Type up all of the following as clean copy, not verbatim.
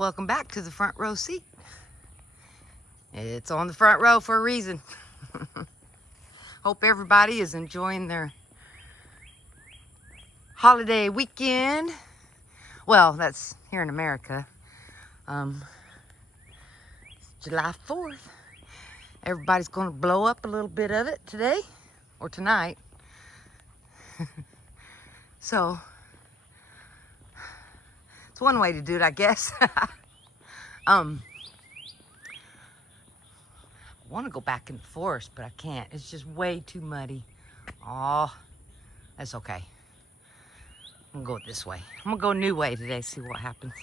Welcome back to the front row seat. It's on the front row for a reason. Hope everybody is enjoying their holiday weekend. Well, that's here in America. July 4th. Everybody's going to blow up a little bit of it today or tonight. So, it's one way to do it, I guess. I want to go back in the forest, but I can't. It's just way too muddy. Oh, that's okay. I'm going to go this way. I'm going to go a new way today, see what happens.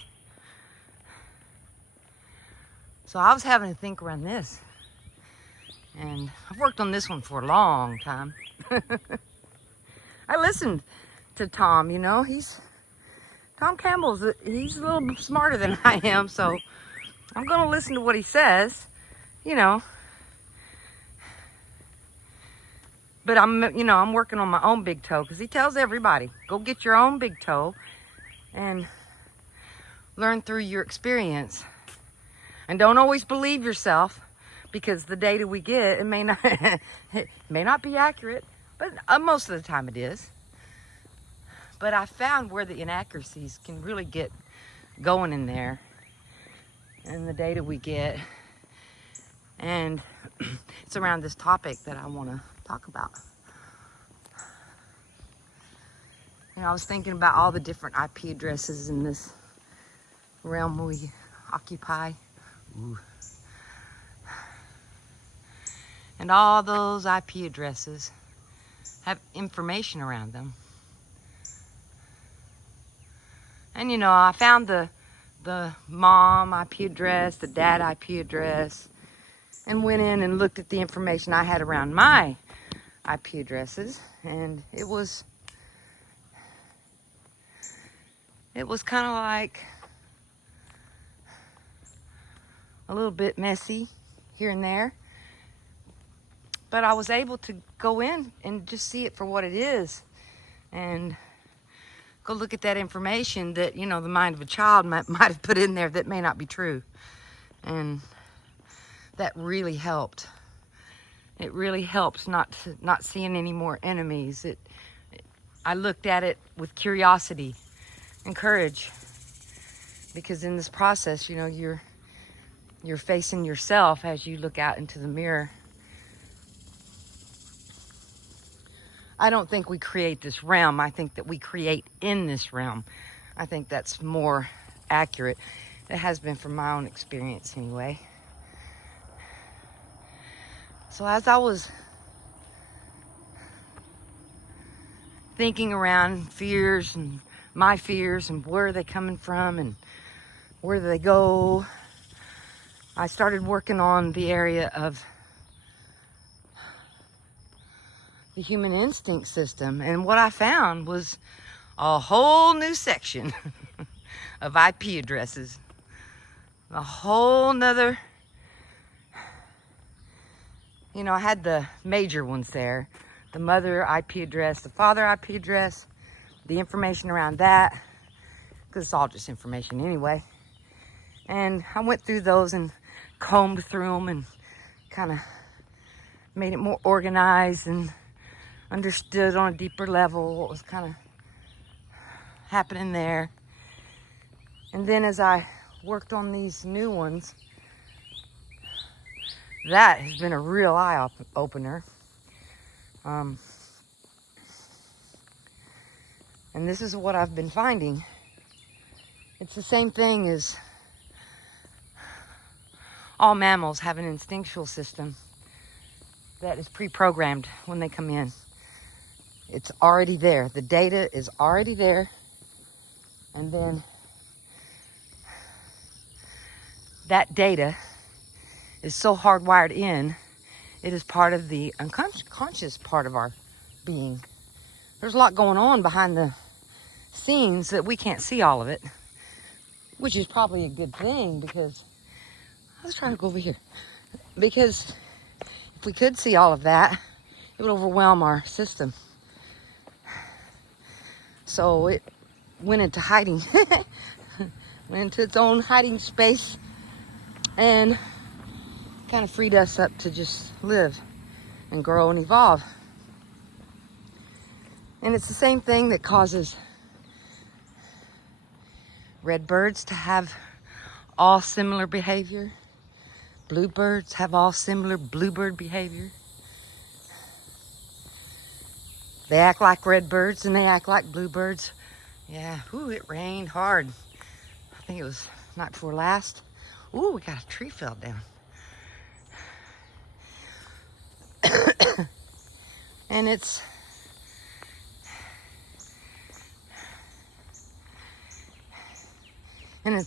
So I was having to think around this. And I've worked on this one for a long time. I listened to Tom, you know. Tom Campbell's, he's a little smarter than I am, so I'm going to listen to what he says, you know. But I'm working on my own big toe, because he tells everybody, go get your own big toe and learn through your experience. And don't always believe yourself, because the data we get, it may not be accurate, but most of the time it is. But I found where the inaccuracies can really get going in there, and the data we get. And it's around this topic that I want to talk about. You know, I was thinking about all the different IP addresses in this realm we occupy. Ooh. And all those IP addresses have information around them. And you know, I found the mom IP address, the dad IP address, and went in and looked at the information I had around my IP addresses, and it was kind of like a little bit messy here and there. But I was able to go in and just see it for what it is, and go look at that information that, you know, the mind of a child might have put in there that may not be true. And that really helped. It really helps not seeing any more enemies. I looked at it with curiosity and courage, because in this process, you know, you're facing yourself as you look out into the mirror. I don't think we create this realm. I think that we create in this realm. I think that's more accurate. It has been from my own experience anyway. So as I was thinking around fears and my fears and where are they coming from and where do they go, I started working on the area of the human instinct system, and what I found was a whole new section of IP addresses, a whole nother, you know, I had the major ones there, the mother IP address, the father IP address, the information around that, because it's all just information anyway. And I went through those and combed through them and kind of made it more organized and understood on a deeper level what was kind of happening there. And then as I worked on these new ones, that has been a real eye-opener. And this is what I've been finding. It's the same thing as all mammals have an instinctual system that is pre-programmed when they come in. It's already there. The data is already there. And then that data is so hardwired in, it is part of the unconscious part of our being. There's a lot going on behind the scenes that we can't see all of it, which is probably a good thing, because I was trying to go over here. Because if we could see all of that, it would overwhelm our system. So it went into hiding. went into its own hiding space and kind of freed us up to just live and grow and evolve. And it's the same thing that causes redbirds to have all similar behavior. Bluebirds have all similar bluebird behavior. They act like redbirds and they act like bluebirds. Yeah, ooh, it rained hard. I think it was night before last. Ooh, we got a tree fell down. And it's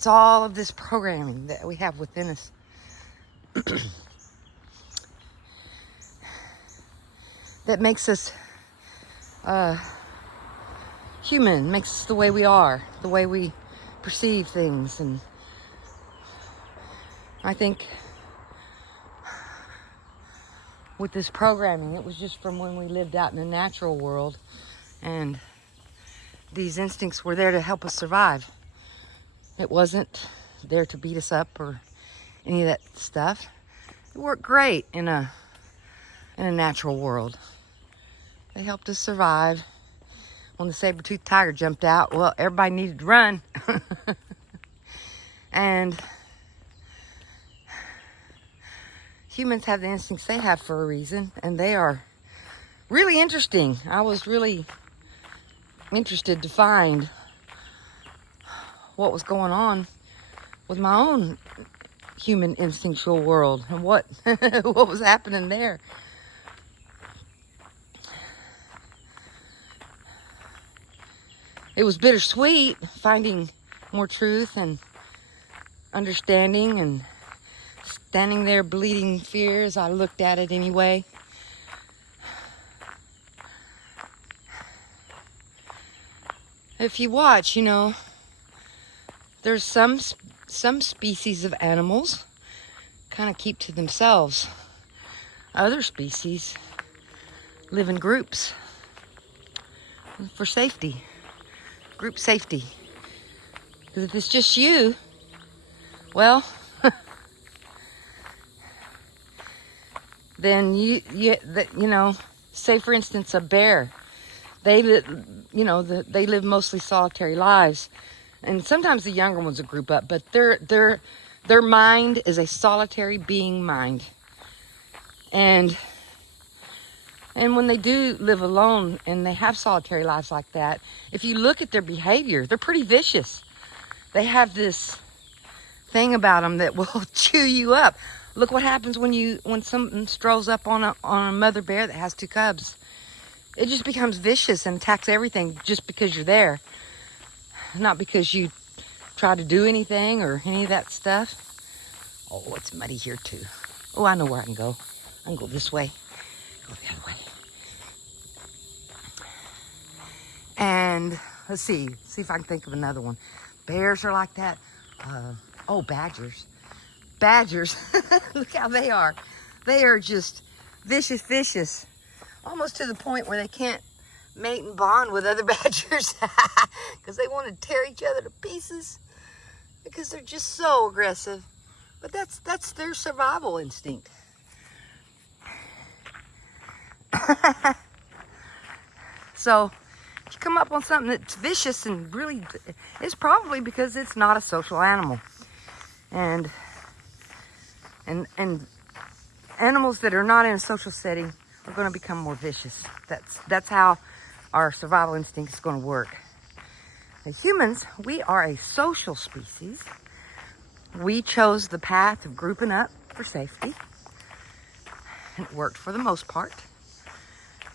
all of this programming that we have within us. That makes us human, makes us the way we are, the way we perceive things. And I think with this programming, it was just from when we lived out in the natural world, and these instincts were there to help us survive. It wasn't there to beat us up or any of that stuff. It worked great in a natural world. They helped us survive. When the saber-toothed tiger jumped out, well, everybody needed to run. And humans have the instincts they have for a reason, and they are really interesting. I was really interested to find what was going on with my own human instinctual world and what what was happening there. It was bittersweet finding more truth and understanding and standing there bleeding fear as I looked at it anyway. If you watch, you know, there's some species of animals kind of keep to themselves. Other species live in groups for safety, group safety. Because if it's just you, well, then you know, say for instance a bear, they live mostly solitary lives, and sometimes the younger ones will group up, but their mind is a solitary being mind, and when they do live alone and they have solitary lives like that, if you look at their behavior, they're pretty vicious. They have this thing about them that will chew you up. Look what happens when something strolls up on a mother bear that has 2 cubs. It just becomes vicious and attacks everything just because you're there. Not because you try to do anything or any of that stuff. Oh, it's muddy here too. Oh, I know where I can go. I can go this way. Go the other way. And let's see if I can think of another one. Bears are like that. Badgers. Badgers, look how they are. They are just vicious. Almost to the point where they can't mate and bond with other badgers because they want to tear each other to pieces because they're just so aggressive. But that's their survival instinct. So if you come up on something that's vicious and really, it's probably because it's not a social animal. And animals that are not in a social setting are going to become more vicious. That's how our survival instinct is going to work. The humans, we are a social species. We chose the path of grouping up for safety. And it worked for the most part.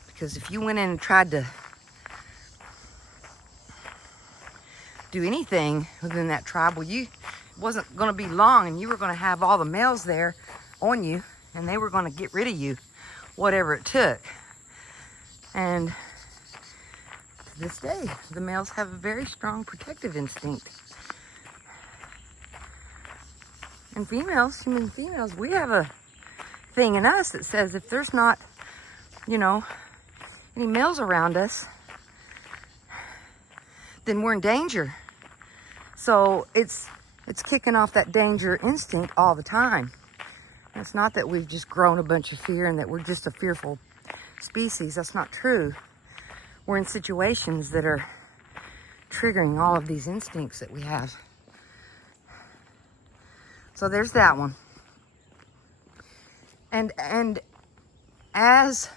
Because if you went in and tried to do anything within that tribe, well, it wasn't going to be long, and you were going to have all the males there on you, and they were going to get rid of you, whatever it took. And to this day, the males have a very strong protective instinct. And females, human females, we have a thing in us that says if there's not, any males around us, then we're in danger. So it's kicking off that danger instinct all the time. And it's not that we've just grown a bunch of fear and that we're just a fearful species. That's not true. We're in situations that are triggering all of these instincts that we have. So there's that one. And as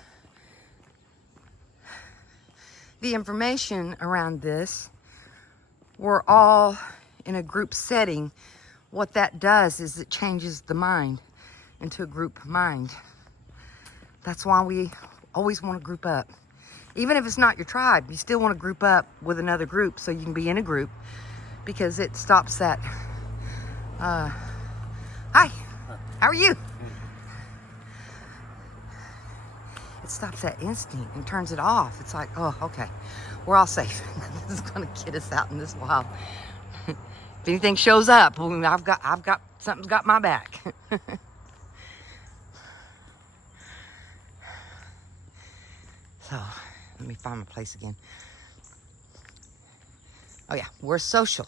the information around this, we're all in a group setting. What that does is it changes the mind into a group mind. That's why we always want to group up. Even if it's not your tribe, you still want to group up with another group so you can be in a group, because it stops that. Hi, how are you? It stops that instinct and turns it off. It's like, oh, okay, we're all safe. This is gonna get us out in this wild. If anything shows up, I've got something's got my back. So let me find my place again. Oh yeah, we're social.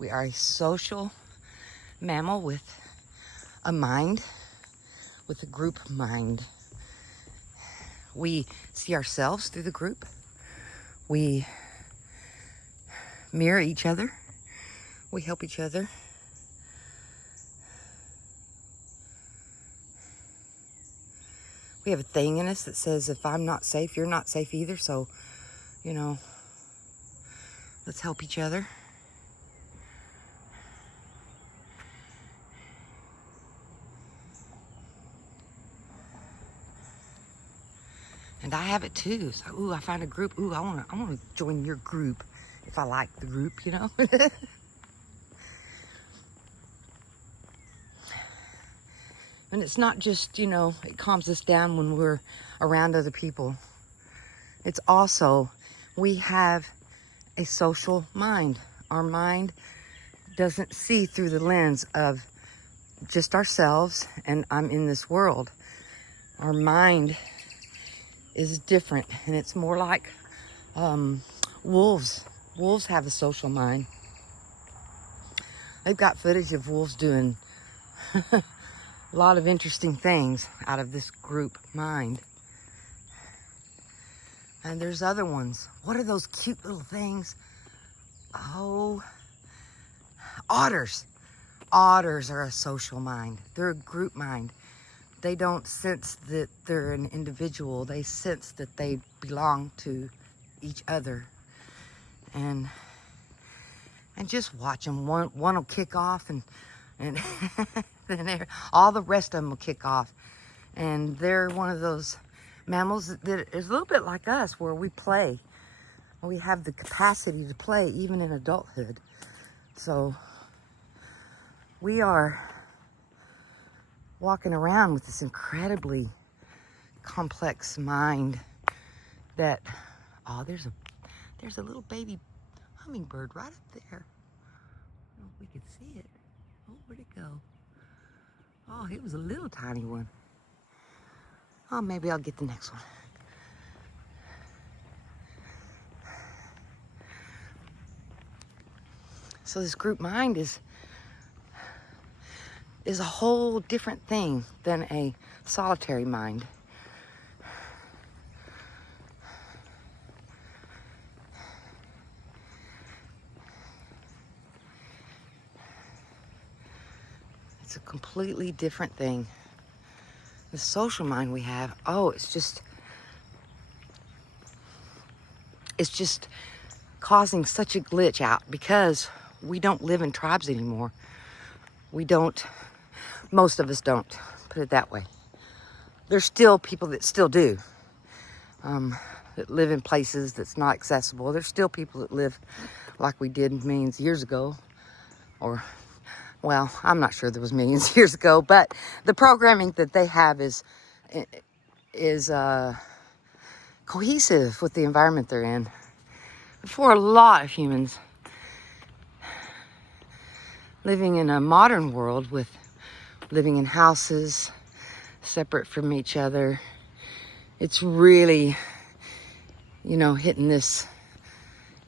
We are a social mammal with a mind, with a group mind. We see ourselves through the group. We mirror each other. We help each other. We have a thing in us that says, if I'm not safe, you're not safe either. So, you know, let's help each other. And I have it too. So, ooh, I find a group. Ooh, I wanna join your group if I like the group, you know. And it's not just, you know, it calms us down when we're around other people. It's also, we have a social mind. Our mind doesn't see through the lens of just ourselves and I'm in this world. Our mind is different, and it's more like wolves. Wolves have a social mind. They've got footage of wolves doing a lot of interesting things out of this group mind. And there's other ones. What are those cute little things? Oh, otters. Otters are a social mind. They're a group mind. They don't sense that they're an individual. They sense that they belong to each other. And just watch them. One will kick off, and then all the rest of them will kick off. And they're one of those mammals that is a little bit like us, where we play. We have the capacity to play even in adulthood. So we are walking around with this incredibly complex mind that, oh, there's a little baby hummingbird right up there. I don't know if we can see it. Oh, where'd it go? Oh, it was a little tiny one. Oh, maybe I'll get the next one. So this group mind is a whole different thing than a solitary mind. It's a completely different thing. The social mind we have, oh, it's just causing such a glitch out because we don't live in tribes anymore. Most of us don't, put it that way. There's still people that still do, that live in places that's not accessible. There's still people that live like we did millions of years ago, or, well, I'm not sure there was millions of years ago, but the programming that they have is cohesive with the environment they're in. For a lot of humans living in a modern world, with living in houses separate from each other, it's really, hitting this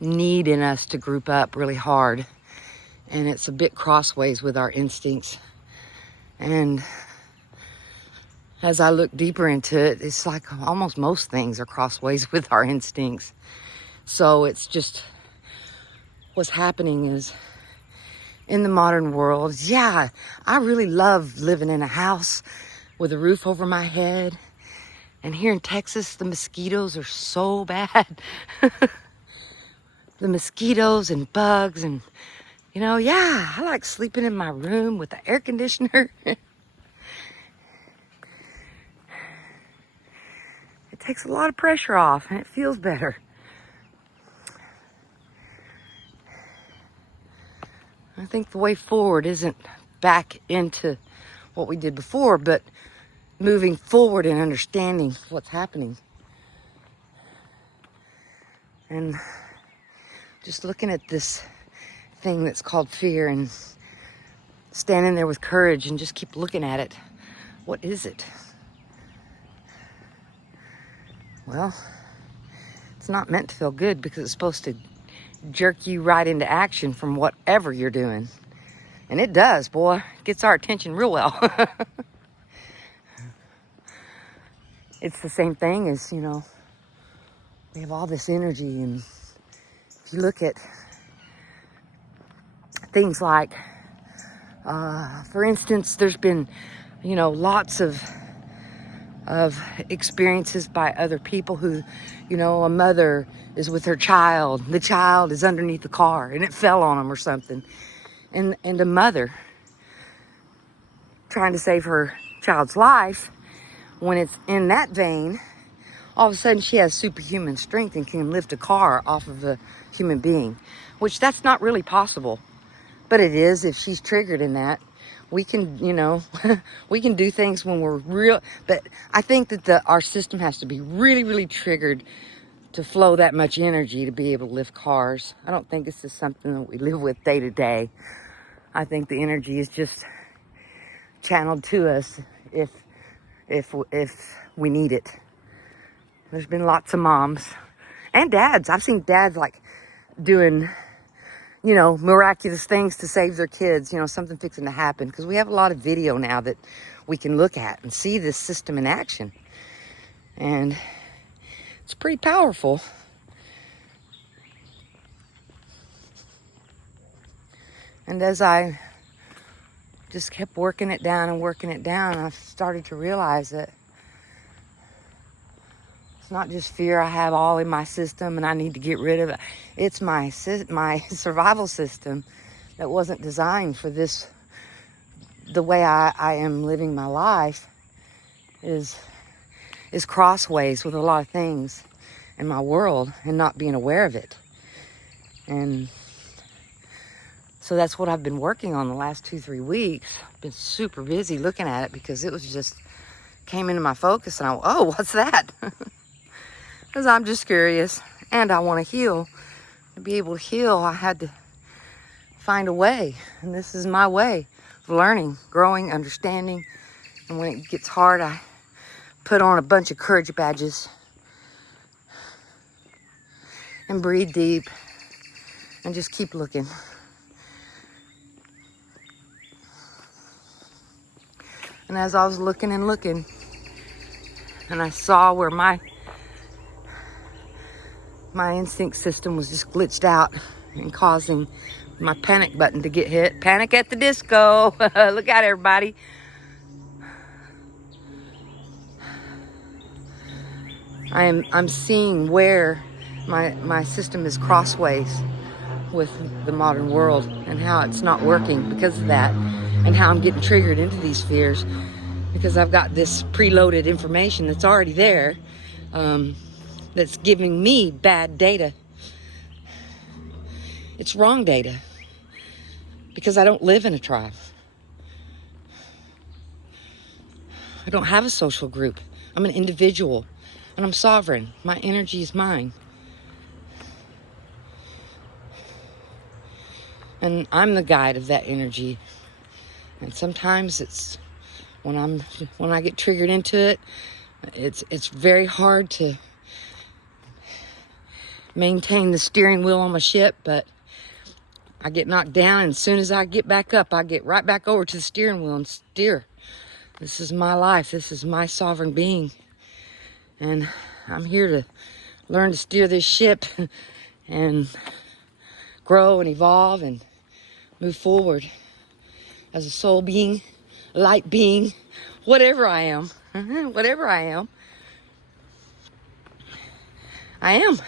need in us to group up really hard. and it's a bit crossways with our instincts. And as I look deeper into it, it's like almost most things are crossways with our instincts. So it's just what's happening is in the modern world, yeah, I really love living in a house with a roof over my head. And here in Texas, the mosquitoes are so bad. The mosquitoes and bugs and, you know, yeah, I like sleeping in my room with the air conditioner. It takes a lot of pressure off and it feels better. I think the way forward isn't back into what we did before, but moving forward and understanding what's happening. And just looking at this thing that's called fear and standing there with courage and just keep looking at it. What is it? Well, it's not meant to feel good because it's supposed to jerk you right into action from whatever you're doing. And it does, boy. It gets our attention real well. It's the same thing as, you know, we have all this energy, and if you look at things like, for instance, there's been, you know, lots of experiences by other people who, you know, a mother is with her child, the child is underneath the car and it fell on them or something, and a mother trying to save her child's life, when it's in that vein, all of a sudden she has superhuman strength and can lift a car off of a human being, which that's not really possible, but it is if she's triggered in that. We can, you know, we can do things when we're real, but I think that our system has to be really, really triggered to flow that much energy to be able to lift cars. I don't think this is something that we live with day to day. I think the energy is just channeled to us if we need it. There's been lots of moms and dads. I've seen dads like doing, you know, miraculous things to save their kids, you know, something fixing to happen, because we have a lot of video now that we can look at and see this system in action. And it's pretty powerful. And as I just kept working it down, I started to realize that it's not just fear I have all in my system and I need to get rid of it. It's my survival system that wasn't designed for this. The way I am living my life is crossways with a lot of things in my world and not being aware of it. And so that's what I've been working on the last 2-3 weeks. I've been super busy looking at it because it was just came into my focus, and oh, what's that? Because I'm just curious and I want to heal. To be able to heal, I had to find a way, and this is my way of learning, growing, understanding. And when it gets hard, I put on a bunch of courage badges and breathe deep and just keep looking. And as I was looking and looking, and I saw where my instinct system was just glitched out and causing my panic button to get hit. Panic at the disco. Look out, everybody. I'm seeing where my system is crossways with the modern world and how it's not working because of that, and how I'm getting triggered into these fears because I've got this preloaded information that's already there, that's giving me bad data. It's wrong data because I don't live in a tribe. I don't have a social group. I'm an individual and I'm sovereign. My energy is mine. And I'm the guide of that energy. And sometimes it's when I get triggered into it, it's very hard to maintain the steering wheel on my ship, but I get knocked down, and as soon as I get back up, I get right back over to the steering wheel and steer. This is my life. This is my sovereign being. And I'm here to learn to steer this ship and grow and evolve and move forward as a soul being, light being, whatever I am. Whatever I am. I am.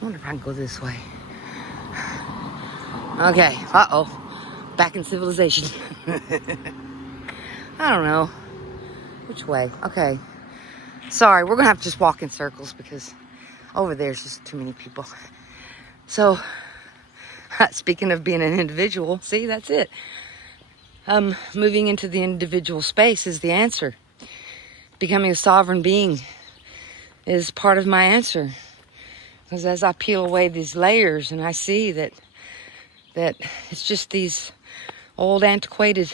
I wonder if I can go this way. Okay, back in civilization. I don't know. Which way? Okay. Sorry, we're gonna have to just walk in circles because over there's just too many people. So, speaking of being an individual, see, that's it. Moving into the individual space is the answer. Becoming a sovereign being is part of my answer. Because as I peel away these layers and I see that it's just these old antiquated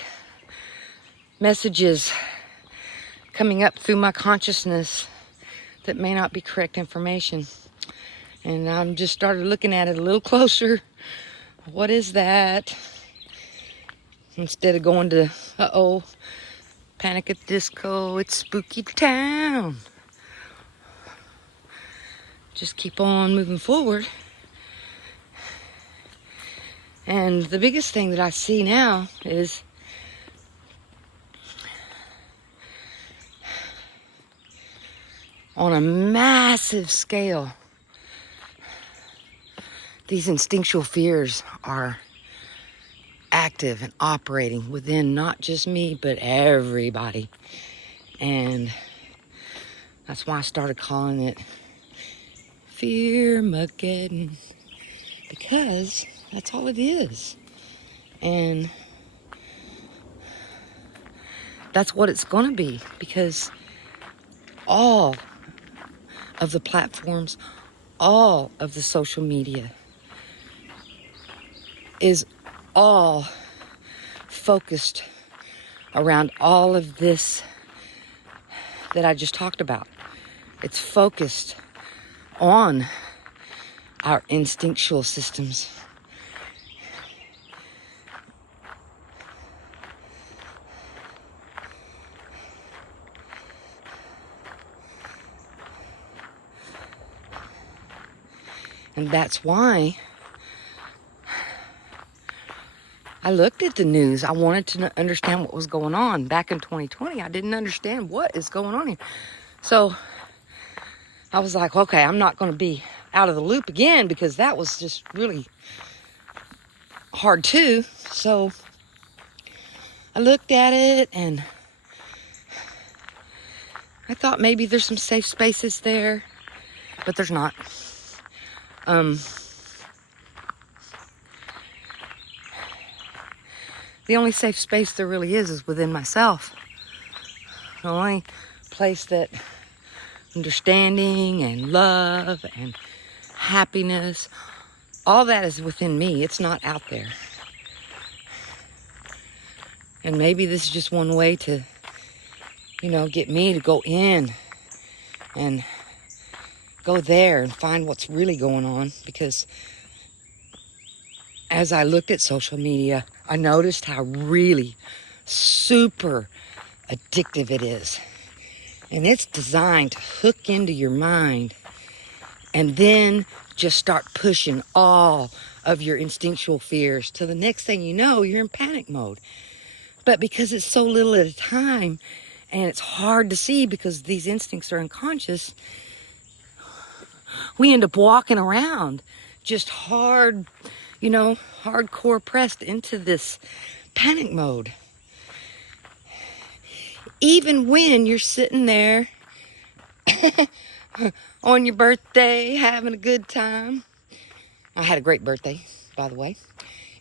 messages coming up through my consciousness that may not be correct information. And I'm just started looking at it a little closer. What is that? Instead of going to, Panic at the Disco, it's spooky town. Just keep on moving forward. And the biggest thing that I see now is on a massive scale, these instinctual fears are active and operating within not just me, but everybody. And that's why I started calling it Fear-mageddon, because that's all it is. And that's what it's going to be, because all of the platforms, all of the social media is all focused around all of this that I just talked about. It's focused on our instinctual systems. And that's why I looked at the news. I wanted to understand what was going on. Back in 2020, I didn't understand what is going on here. So I was like, okay, I'm not going to be out of the loop again, because that was just really hard too. So I looked at it and I thought maybe there's some safe spaces there, but there's not. The only safe space there really is within myself. The only place that understanding and love and happiness, all that is within me. It's not out there. And maybe this is just one way to, get me to go in and go there and find what's really going on. Because as I looked at social media, I noticed how really super addictive it is. And it's designed to hook into your mind and then just start pushing all of your instinctual fears till the next thing you know, you're in panic mode. But because it's so little at a time and it's hard to see because these instincts are unconscious, we end up walking around just hardcore pressed into this panic mode. Even when you're sitting there on your birthday, having a good time. I had a great birthday, by the way.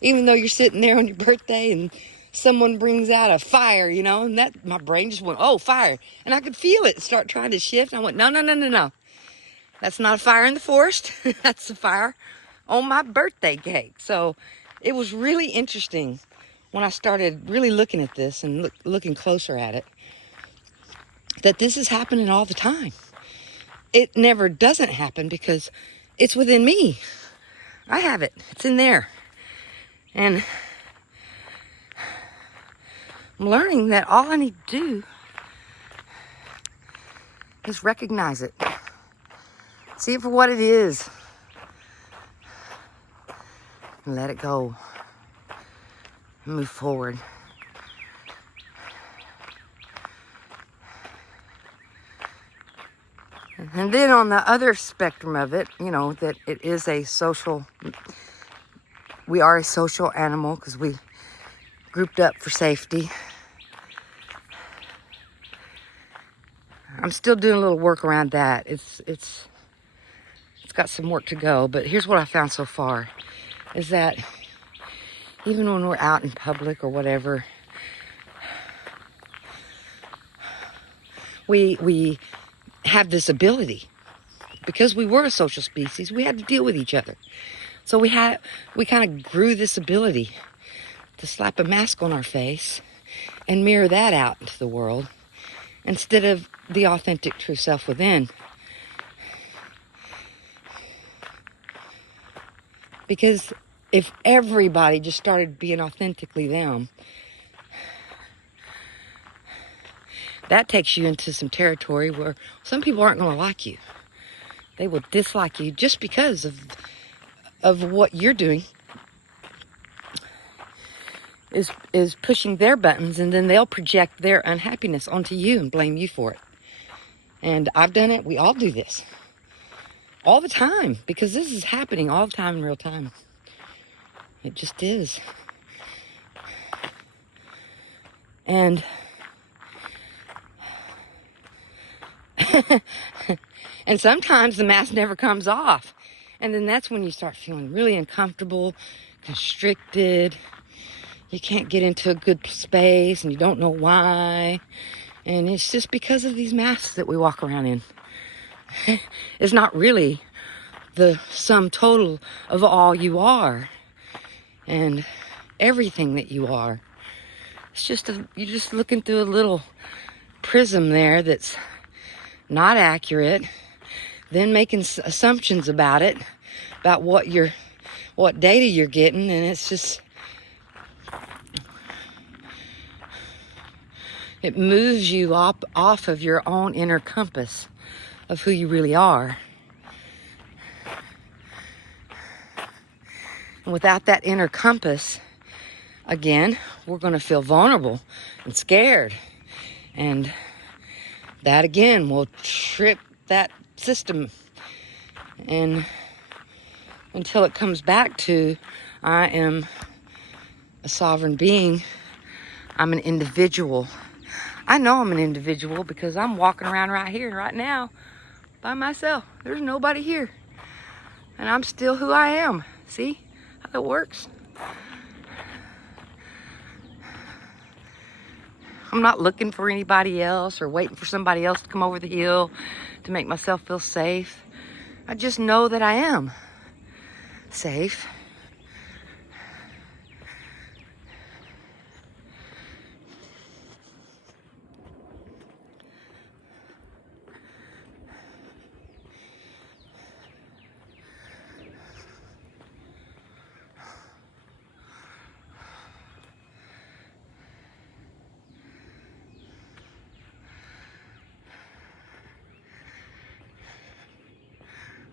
Even though you're sitting there on your birthday and someone brings out a fire, and that my brain just went, oh, fire. And I could feel it start trying to shift. And I went, no. That's not a fire in the forest. That's a fire on my birthday cake. So it was really interesting when I started really looking at this and looking closer at it, that this is happening all the time. it never doesn't happen because it's within me. I have it. It's in there. And I'm learning that all I need to do is recognize it. See it for what it is. And let it go. And move forward. And then on the other spectrum of it, you know, that it is a social, we are a social animal because we grouped up for safety. I'm still doing a little work around that. It's got some work to go, but here's what I found so far, is that even when we're out in public or whatever, we have this ability. Because we were a social species, we had to deal with each other. So we kind of grew this ability to slap a mask on our face and mirror that out into the world instead of the authentic true self within. Because if everybody just started being authentically them, that takes you into some territory where some people aren't going to like you. They will dislike you just because of what you're doing is pushing their buttons, and then they'll project their unhappiness onto you and blame you for it. And I've done it. We all do this all the time because this is happening all the time in real time. It just is. And and sometimes the mask never comes off. And then that's when you start feeling really uncomfortable, constricted. You can't get into a good space and you don't know why. And it's just because of these masks that we walk around in. It's not really the sum total of all you are and everything that you are. It's just you're just looking through a little prism there that's not accurate, then making assumptions about it, about what data you're getting, and it's just, it moves you off of your own inner compass of who you really are. And without that inner compass, again, we're going to feel vulnerable and scared. And that, again, will trip that system. And until it comes back to, I am a sovereign being. I'm an individual. I know I'm an individual because I'm walking around right here, right now, by myself. There's nobody here. And I'm still who I am. See how that works? I'm not looking for anybody else or waiting for somebody else to come over the hill to make myself feel safe. I just know that I am safe.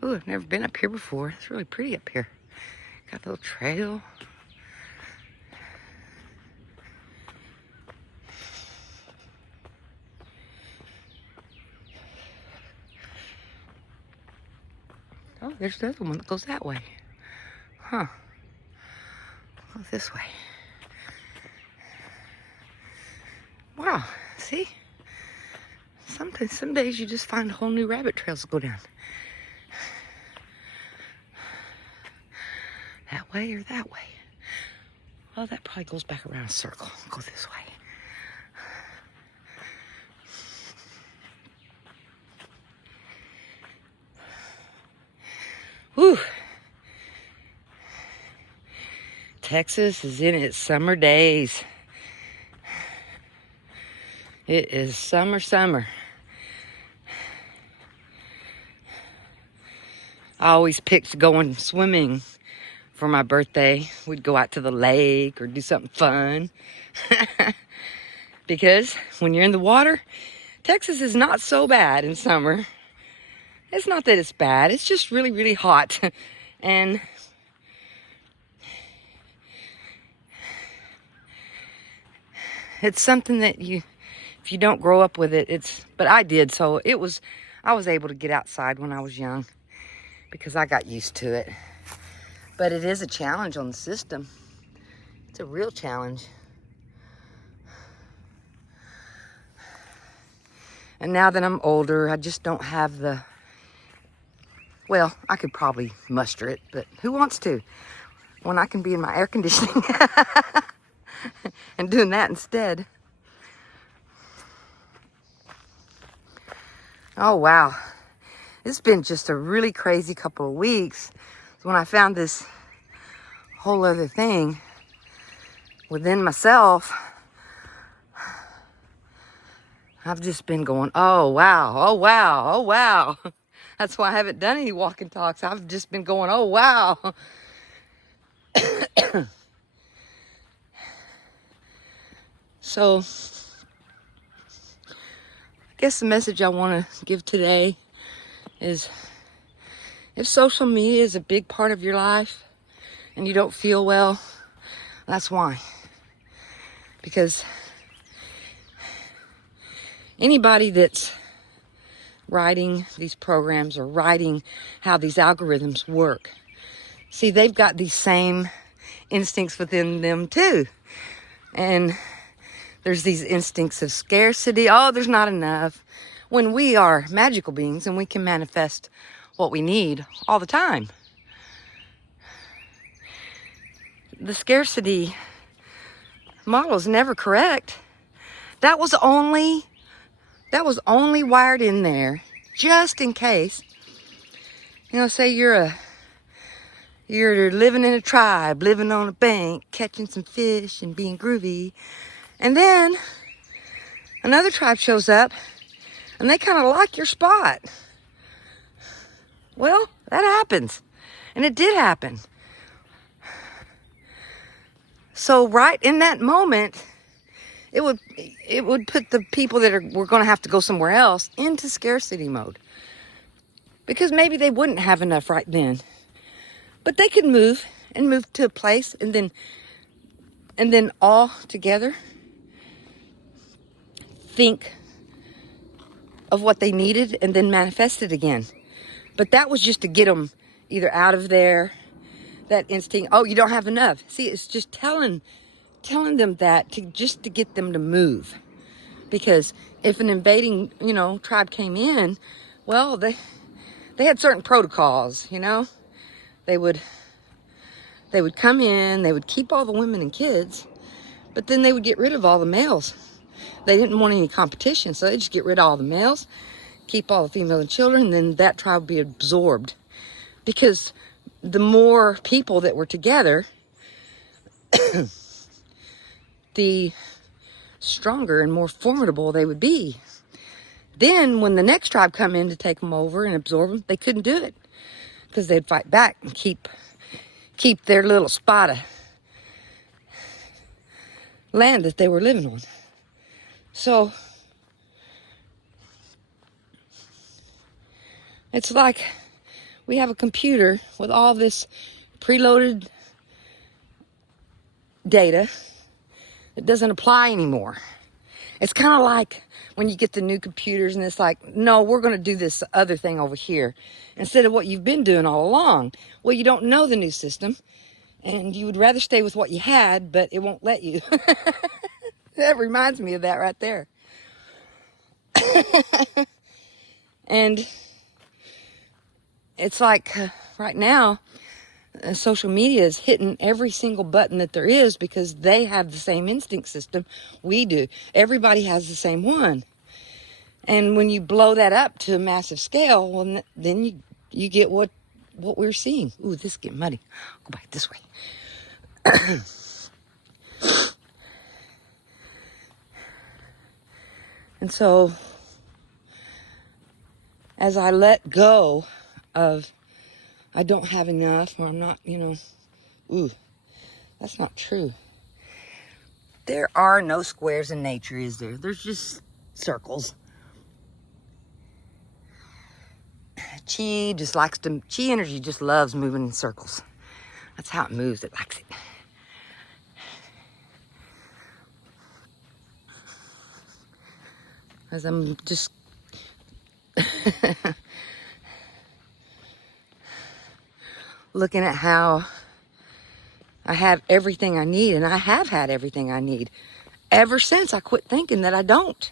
Ooh, I've never been up here before. It's really pretty up here. Got a little trail. Oh, there's the other one that goes that way. Huh. Go this way. Wow, see? Some days you just find whole new rabbit trails to go down. That way or that way? Well, that probably goes back around a circle. Go this way. Whew. Texas is in its summer days. It is summer. I always picked going swimming for my birthday. We'd go out to the lake or do something fun. Because when you're in the water, Texas is not so bad in summer. It's not that it's bad. It's just really, really hot. And it's something that if you don't grow up with it, but I did. So I was able to get outside when I was young because I got used to it. But it is a challenge on the system. It's a real challenge. And now that I'm older, I just don't have well, I could probably muster it, but who wants to? When I can be in my air conditioning and doing that instead. Oh, wow. It's been just a really crazy couple of weeks. When I found this whole other thing within myself, I've just been going, oh, wow, oh, wow, oh, wow. That's why I haven't done any walk and talks. I've just been going, oh, wow. So, I guess the message I want to give today is if social media is a big part of your life and you don't feel well, that's why. Because anybody that's writing these programs or writing how these algorithms work, see, they've got these same instincts within them too. And there's these instincts of scarcity. Oh, there's not enough. When we are magical beings and we can manifest what we need all the time. The scarcity model is never correct. That was only wired in there just in case. You know, say you're living in a tribe, living on a bank, catching some fish and being groovy. And then another tribe shows up and they kind of like your spot. Well, that happens. And it did happen. So right in that moment, it would put the people that were going to have to go somewhere else into scarcity mode. Because maybe they wouldn't have enough right then. But they could move to a place and then all together think of what they needed and then manifest it again. But that was just to get them either out of there, that instinct, oh, you don't have enough. See, it's just telling them that to get them to move. Because if an invading, tribe came in, well, they had certain protocols, They would come in, they would keep all the women and kids, but then they would get rid of all the males. They didn't want any competition, so they just get rid of all the males, keep all the female and children, and then that tribe would be absorbed. Because the more people that were together, the stronger and more formidable they would be. Then when the next tribe come in to take them over and absorb them, they couldn't do it because they'd fight back and keep their little spot of land that they were living on. So it's like we have a computer with all this preloaded data that doesn't apply anymore. It's kind of like when you get the new computers and it's like, no, we're going to do this other thing over here instead of what you've been doing all along. Well, you don't know the new system and you would rather stay with what you had, but it won't let you. That reminds me of that right there. And it's like right now, social media is hitting every single button that there is because they have the same instinct system we do. Everybody has the same one. And when you blow that up to a massive scale, well, then you get what we're seeing. Ooh, this is getting muddy. I'll go back this way. And so, as I let go of I don't have enough, or I'm not, ooh, that's not true. There are no squares in nature, is there? There's just circles. Chi energy just loves moving in circles. That's how it moves. It likes it. As I'm just looking at how I have everything I need, and I have had everything I need ever since I quit thinking that I don't.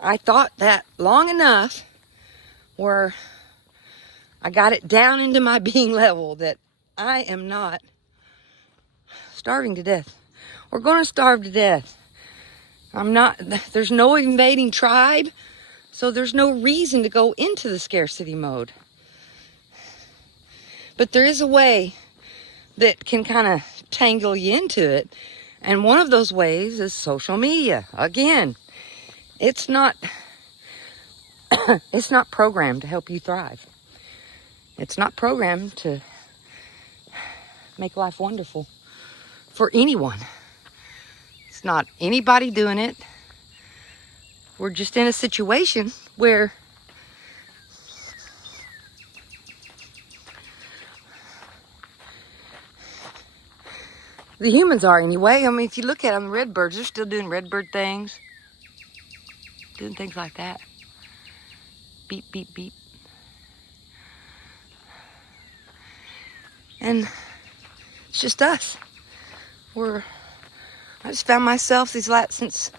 I thought that long enough where I got it down into my being level that I am not starving to death. We're going to starve to death. There's no invading tribe, so there's no reason to go into the scarcity mode. But there is a way that can kind of tangle you into it. And one of those ways is social media. Again, it's not programmed to help you thrive. It's not programmed to make life wonderful for anyone. It's not anybody doing it. We're just in a situation where the humans are anyway. I mean, if you look at them, the redbirds, they're still doing redbird things. Doing things like that. Beep, beep, beep. And it's just us. I just found myself since, last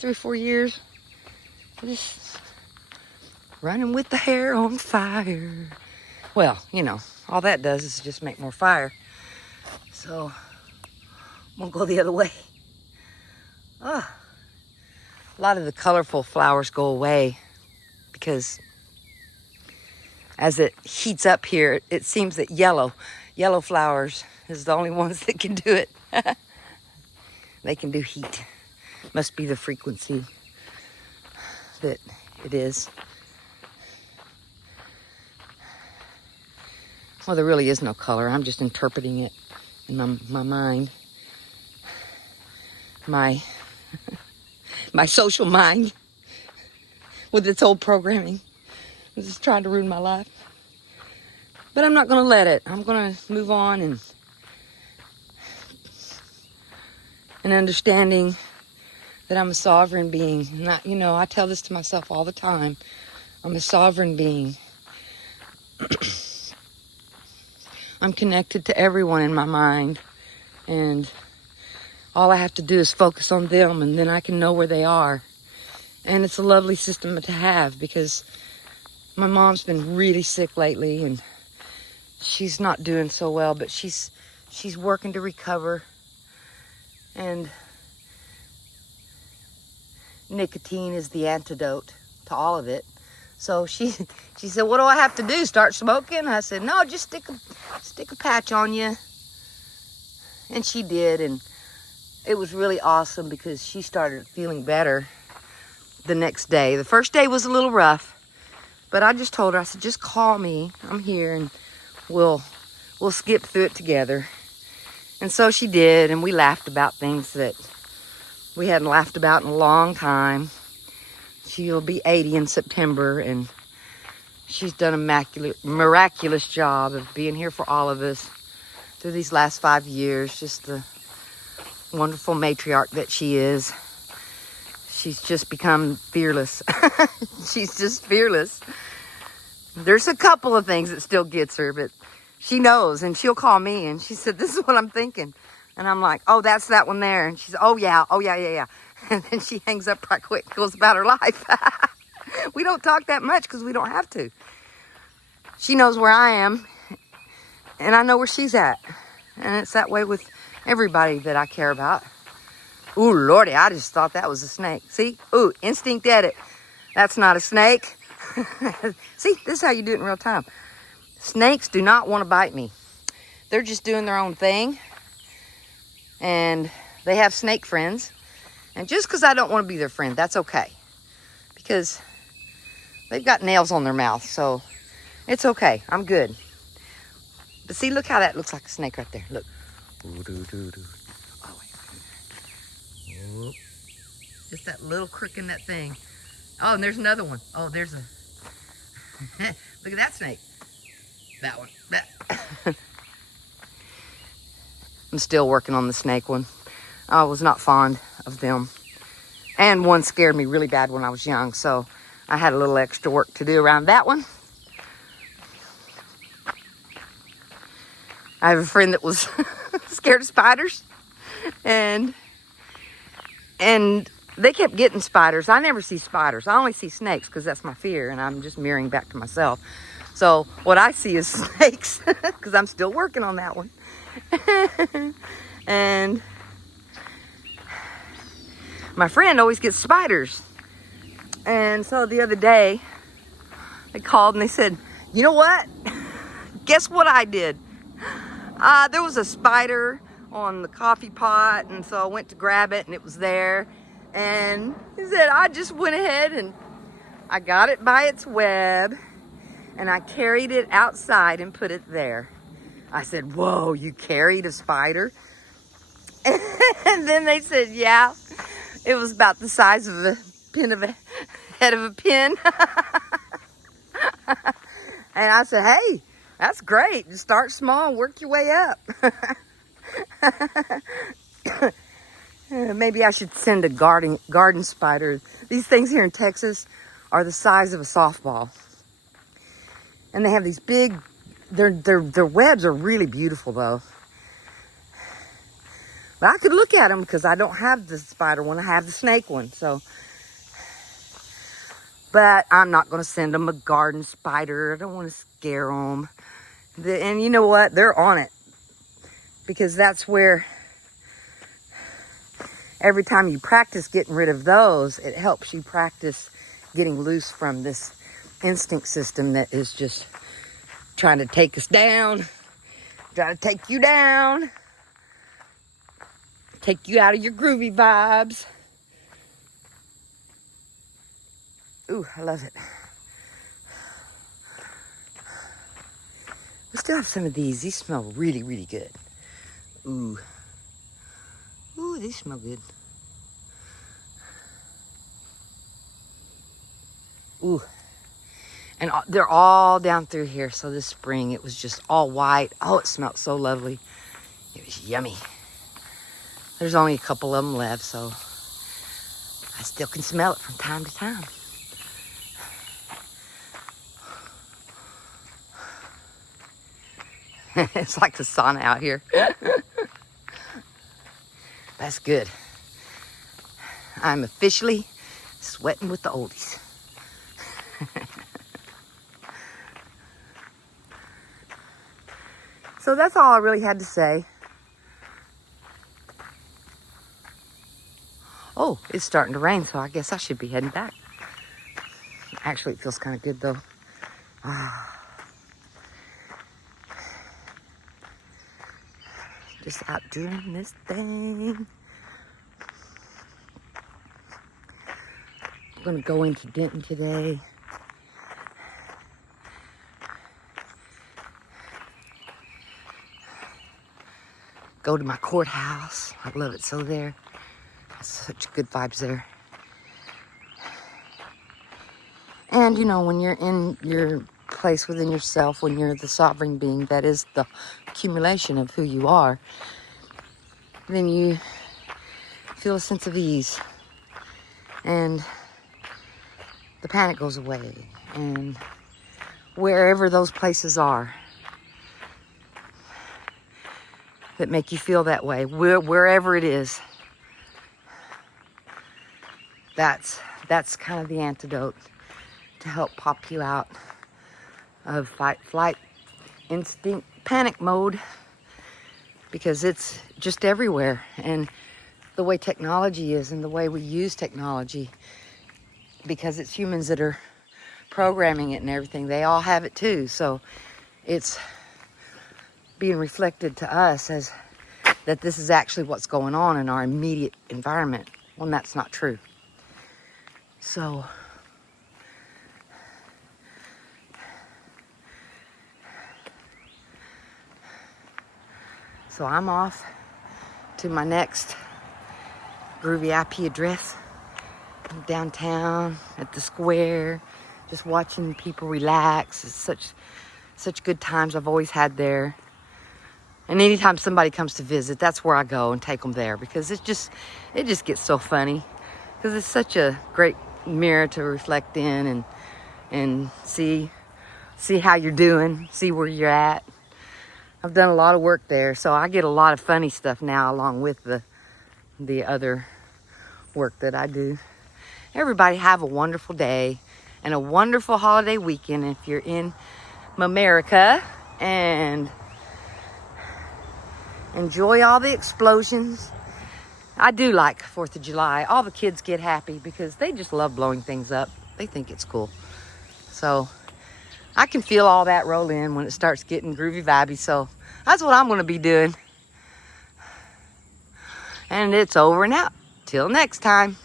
3 or 4 years, just running with the hair on fire. Well, all that does is just make more fire. So, I'm gonna go the other way. A lot of the colorful flowers go away because as it heats up here, it seems that yellow flowers is the only ones that can do it. They can do heat. Must be the frequency that it is. Well, there really is no color. I'm just interpreting it in my mind. My social mind with its old programming. It's just trying to ruin my life. But I'm not going to let it. I'm going to move on and understanding that I'm a sovereign being. And I tell this to myself all the time. I'm a sovereign being. I'm connected to everyone in my mind. And all I have to do is focus on them, and then I can know where they are. And it's a lovely system to have because my mom's been really sick lately, and she's not doing so well, but she's working to recover. And nicotine is the antidote to all of it. So she said, "What do I have to do? Start smoking?" I said, "No, just stick a patch on you." And she did, and it was really awesome because she started feeling better the next day. The first day was a little rough, but I just told her, I said, "Just call me. I'm here, and we'll skip through it together." And so she did, and we laughed about things that we hadn't laughed about in a long time. She'll be 80 in September, and she's done a miraculous job of being here for all of us through these last 5 years. Just the wonderful matriarch that she is. She's just become fearless. She's just fearless. There's a couple of things that still gets her, but she knows, and she'll call me, and she said, "This is what I'm thinking." And I'm like, "Oh, that's that one there." And she's, oh yeah. And then she hangs up right quick, goes about her life. We don't talk that much because we don't have to. She knows where I am, and I know where she's at. And it's that way with everybody that I care about. Ooh, Lordy, I just thought that was a snake. See? Ooh, instinct edit. That's not a snake. See, this is how you do it in real time. Snakes do not want to bite me. They're just doing their own thing. And they have snake friends. And just because I don't want to be their friend, that's okay. Because they've got nails on their mouth. So It's okay. I'm good. But see, look how that looks like a snake right there. Look. Ooh, doo, doo, doo. Oh, wait. Whoop. Just that little crick in that thing. Oh, and there's another one. Oh, there's a... Look at that snake. That one. That. I'm still working on the snake one. I was not fond of them. And one scared me really bad when I was young, so I had a little extra work to do around that one. I have a friend that was scared of spiders, and they kept getting spiders. I never see spiders. I only see snakes because that's my fear, and I'm just mirroring back to myself. So what I see is snakes because I'm still working on that one. And my friend always gets spiders. And so the other day, they called and they said, you know what? Guess what I did? There was a spider on the coffee pot, and so I went to grab it, and it was there. And he said, I just went ahead and I got it by its web, and I carried it outside and put it there. I said, whoa, you carried a spider? And then they said, yeah, it was about the size of a pin of a head of a pin. And I said, hey, that's great. Just start small and work your way up. Maybe I should send a garden spider. These things here in Texas are the size of a softball. And they have these big, their webs are really beautiful though. But I could look at them because I don't have the spider one, I have the snake one. So, but I'm not going to send them a garden spider. I don't want to scare them. And you know what? They're on it. Because that's where every time you practice getting rid of those, it helps you practice getting loose from this instinct system that is just trying to take us down, trying to take you down, take you out of your groovy vibes. Ooh, I love it. We still have some of these. These smell really, really good. Ooh. Ooh, these smell good. Ooh. And they're all down through here. So this spring, it was just all white. Oh, it smelled so lovely. It was yummy. There's only a couple of them left, so I still can smell it from time to time. It's like the sauna out here. That's good. I'm officially sweating with the oldies. So that's all I really had to say. Oh, it's starting to rain, so I guess I should be heading back. Actually, it feels kind of good though. Just out doing this thing. I'm gonna go into Denton today. Go to my courthouse. I love it so there. Such good vibes there. And you know, when you're in your place within yourself, when you're the sovereign being that is the accumulation of who you are, then you feel a sense of ease. And the panic goes away. And wherever those places are that make you feel that way, wherever it is, that's kind of the antidote to help pop you out of fight, flight, instinct, panic mode, because it's just everywhere. And the way technology is and the way we use technology, because it's humans that are programming it and everything, they all have it too. So it's being reflected to us as that this is actually what's going on in our immediate environment, when that's not true. So So I'm off to my next groovy IP address. Downtown at the square, just watching people relax. It's such good times I've always had there. And anytime somebody comes to visit, that's where I go and take them there, because it just gets so funny, because it's such a great mirror to reflect in and see how you're doing, see where you're at. I've done a lot of work there, so I get a lot of funny stuff now along with the other work that I do. Everybody have a wonderful day and a wonderful holiday weekend if you're in America, and enjoy all the explosions. I do like 4th of July. All the kids get happy because they just love blowing things up. They think it's cool. So I can feel all that roll in when it starts getting groovy vibey. So that's what I'm going to be doing. And it's over and out. Till next time.